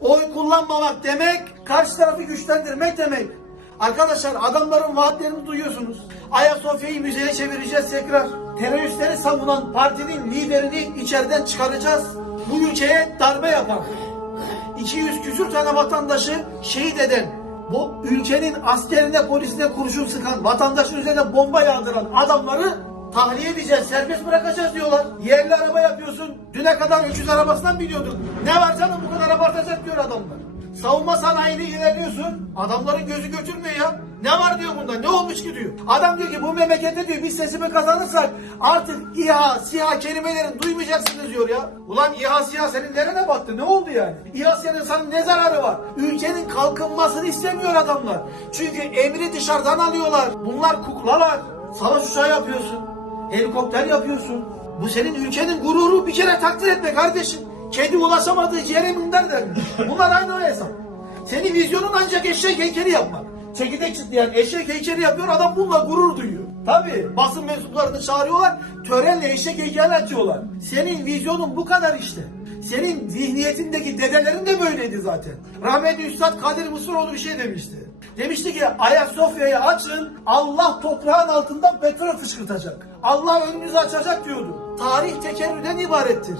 Oy kullanmamak demek karşı tarafı güçlendirmek demek. Arkadaşlar adamların vaatlerini duyuyorsunuz. Ayasofya'yı müzeye çevireceğiz tekrar. Teröristleri savunan partinin liderini içeriden çıkaracağız. Bu ülkeye darbe yapan, 200 küsür tane vatandaşı şehit eden, bu ülkenin askerine polisine kurşun sıkan, vatandaşın üzerine bomba yağdıran adamları tahliye edeceğiz, serbest bırakacağız diyorlar. Yerli araba yapıyorsun. Düne kadar 300 arabasından biliyordun. Ne var canım bu kadar abartacak. Savunma sanayini ilerliyorsun. Adamların gözü götürmüyor ya. Ne var diyor bunda? Ne olmuş ki diyor. Adam diyor ki bu memlekette diyor biz sesimi kazanırsak artık İHA, SİHA kelimelerini duymayacaksınız diyor ya. Ulan İHA, SİHA senin nerene battı? Ne oldu yani? İHA SİHA'nın sana ne zararı var? Ülkenin kalkınmasını istemiyor adamlar. Çünkü emri dışarıdan alıyorlar. Bunlar kuklalar. Savaş uçağı yapıyorsun. Helikopter yapıyorsun. Bu senin ülkenin gururu bir kere takdir etme kardeşim. Kedi ulaşamadığı yere minder dermiş. Bunlar aynı o hesap. Senin vizyonun ancak eşek heykeli yapmak. Çekirdek çitleyen eşek heykeli yapıyor adam bununla gurur duyuyor. Tabi basın mensuplarını çağırıyorlar törenle eşek heykeli açıyorlar. Senin vizyonun bu kadar işte. Senin zihniyetindeki dedelerin de böyleydi zaten. Rahmetli Üstad Kadir Mısıroğlu bir şey demişti. Demişti ki Ayasofya'yı açın Allah toprağın altından petrol fışkırtacak. Allah önünüzü açacak diyordu. Tarih tekerrürden ibarettir.